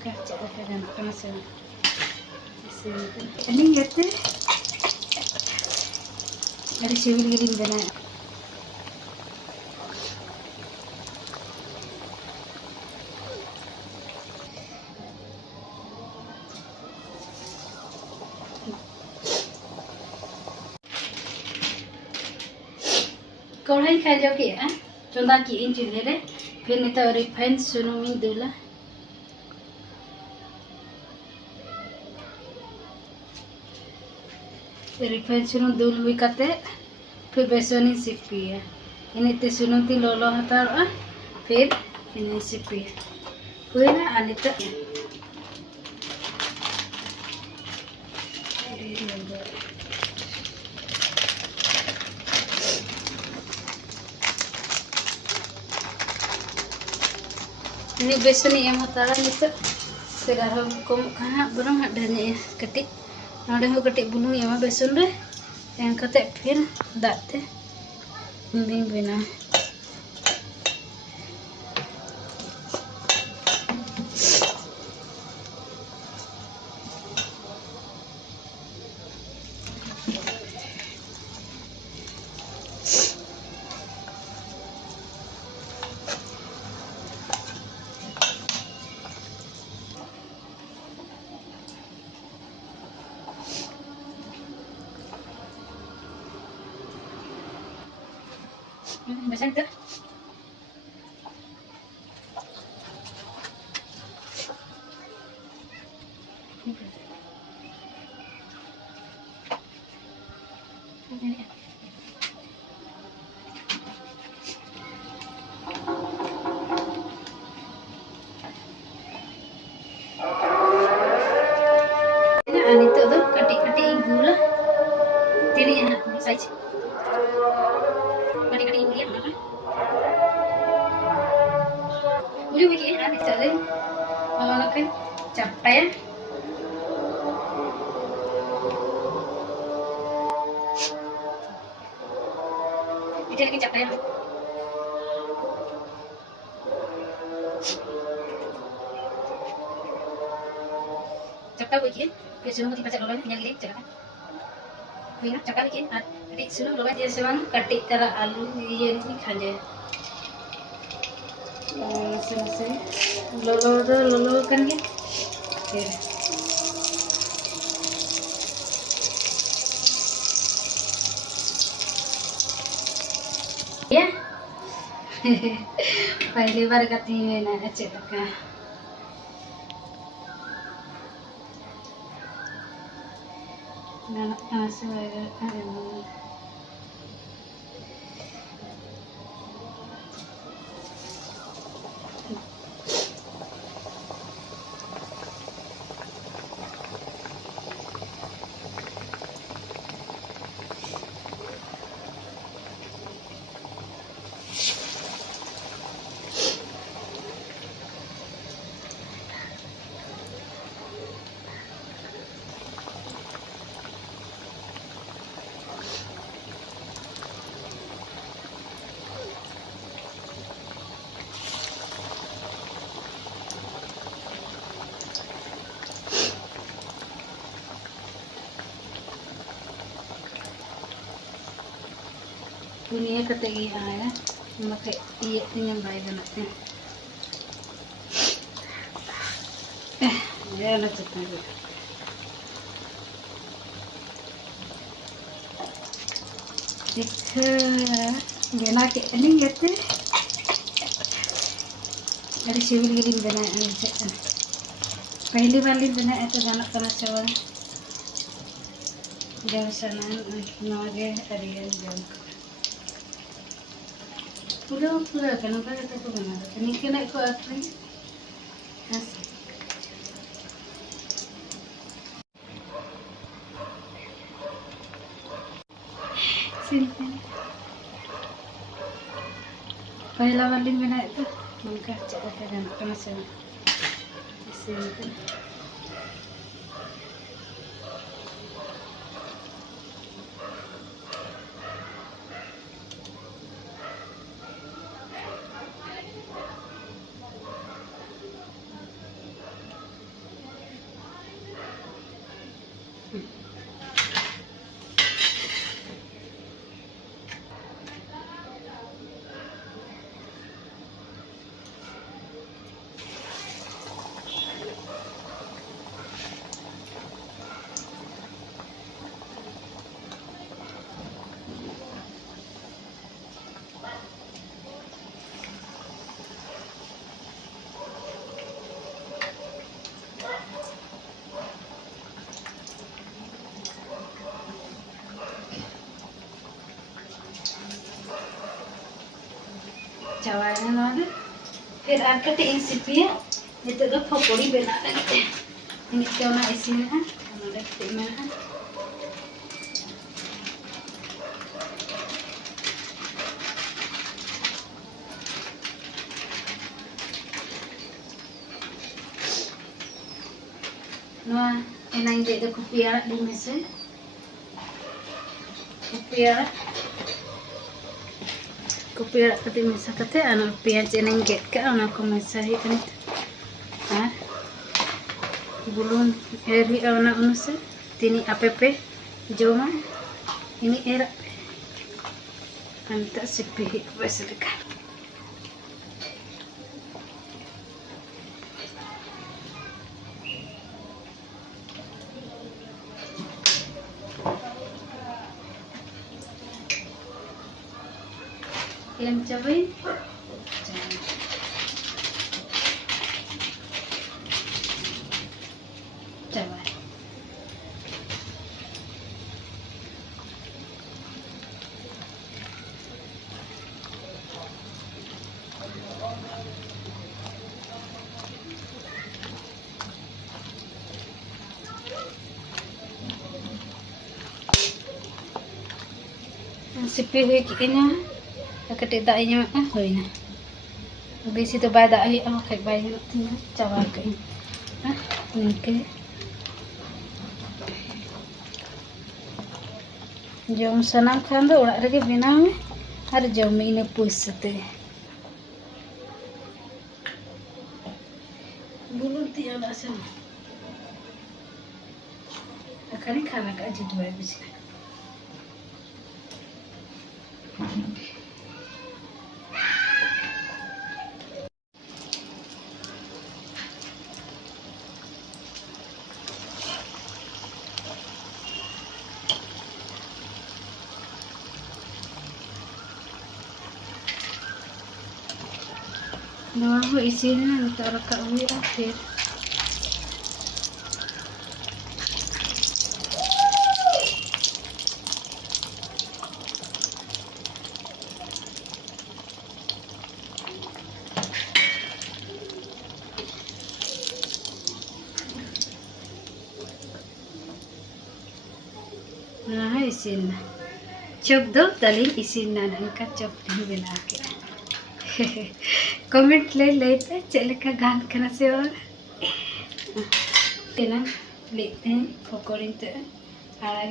nongka cek leka ganak kana se ini gate ada siwil gilin bana कढ़ाई खा जो के चंदा की इन चूल्हे रे फिर नित रिफाइन सुनुम दूला रिफाइन सुनुम दूल हुई काते फिर बेसन सिपिया इनते सुनुम ती लोलो हताड़ा फिर इन सिपिया हुईना Anit ini beson yang hataran itu sekarang kom kana burung adanya ketik nade ho ketik bulung ya beson re yang kate fir date bing bina macam itu. Ini itu tuh katik-katik gula. Tiri ya, size. Katik-katik gula mana? Uli begini ada cara. Kalau kan capek. Ini lagi capek. Capek begini. Biasanya kita cakap orang yang gini cakap. Begini cakap begini. Adik sunuh orang dia semang katik cara alu yang ini khanje. Selesai. Lolo kan ya. Ya. पहली बार करती है ना अच्छे तक ना से dunia ketegi ya pakai iya yang baik banget ya nak cepat jika gana ke ini gitu ada siwil gilin bana पहली बार बना है तो गाना करना चाहिए जब सना नौगे अरियल जब पूरा kan apa kata tu benar. Ini kena ikut apa ni? Sini. Pahila walin benar itu. Mungkin cakap kan kena saya. Sini. फिर आर कटे इन सिपिया निते दो पकोड़ी बना लगते निते ओना इसिन है नोडे कटे मेना नोआ एनाइन दे दो कुपिया दी मेसे कुपिया कटे मेसा कते ana पियाज एनाइन गेट का ओना को मेसा ही कने are bulung eri ana unuse tini app joma ini era anta sipi beserika yang cabai cabai sipi hui kini ketik tak ini mah hui na bisi tu bai dak hui kayak bai nak tinggal cabai ke ini ni ke jom sanam kan do orak rege benaw me ar jom ina puisate bulun ti ala asam akari khana ka ajit bai bisi Nah, aku isinya untuk rekak hui akhir. Nah, isin. Chop do daling isin na angkat chop din binake. Comment ले पे चले का गान करना से और तेना लेते हैं पकौड़ी तो आड़ा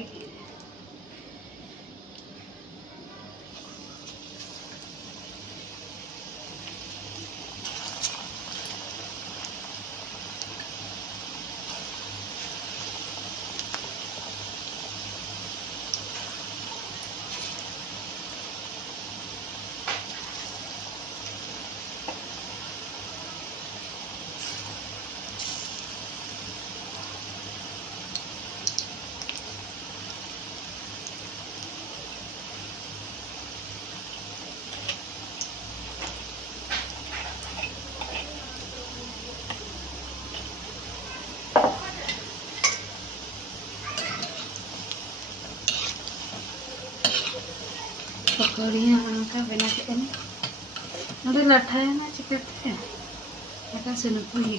पकौड़ियाँ का बना के नोडे लाठा ना चिकते लगा सुनपु ही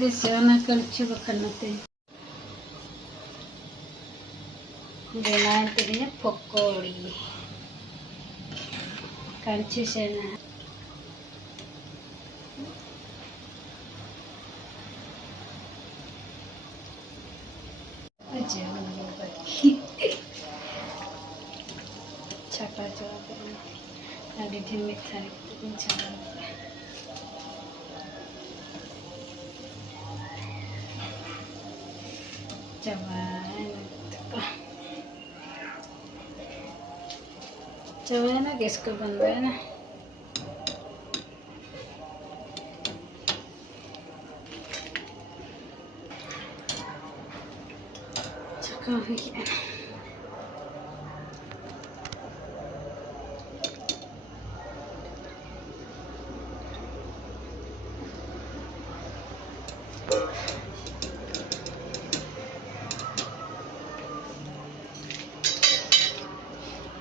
देशना कलची बखनते बनाते हैं पकौड़ी कंची से ना छापा जवाब ada di mixer itu cara coba ना गैस को बंद है ना काफी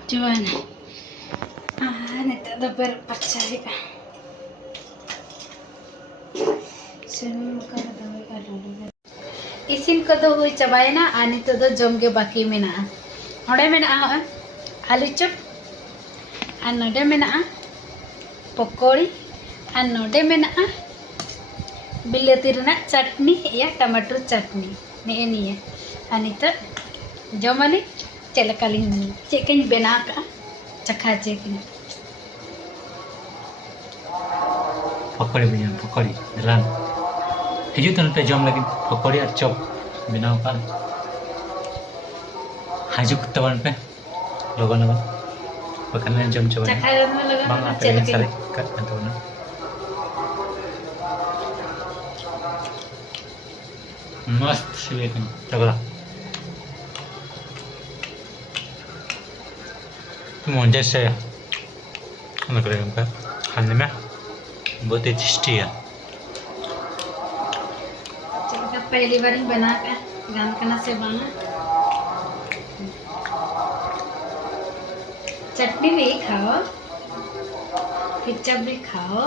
Cuman nito do berpercaya. इसिन को दो हुई चबायना आ नितो दो जम के बाकी मेना ओडे मेना आलू चप आ नोडे मेना पकोड़ी आ नोडे मेना बिलाती रना चटनी या टमाटर चटनी ने निये आ नितो जमाली चलकाली चेकन बना का चखा चेकन पकौड़ी बनिया पकौड़ी जान हिजू तन पे जम लगी पकौड़ी और चॉप बनाओ का हाजू तवन पे लोगों ने पकड़ने जम चबा चखा रहा लगा बांगा पे सारे कट तो ना मस्त सिलेक्शन तगड़ा मुझे से मतलब पे खाने में बहुत ही टेस्टी है। पहली बार ही बना के गान करना से बना चटनी भी खाओ, केचप भी खाओ।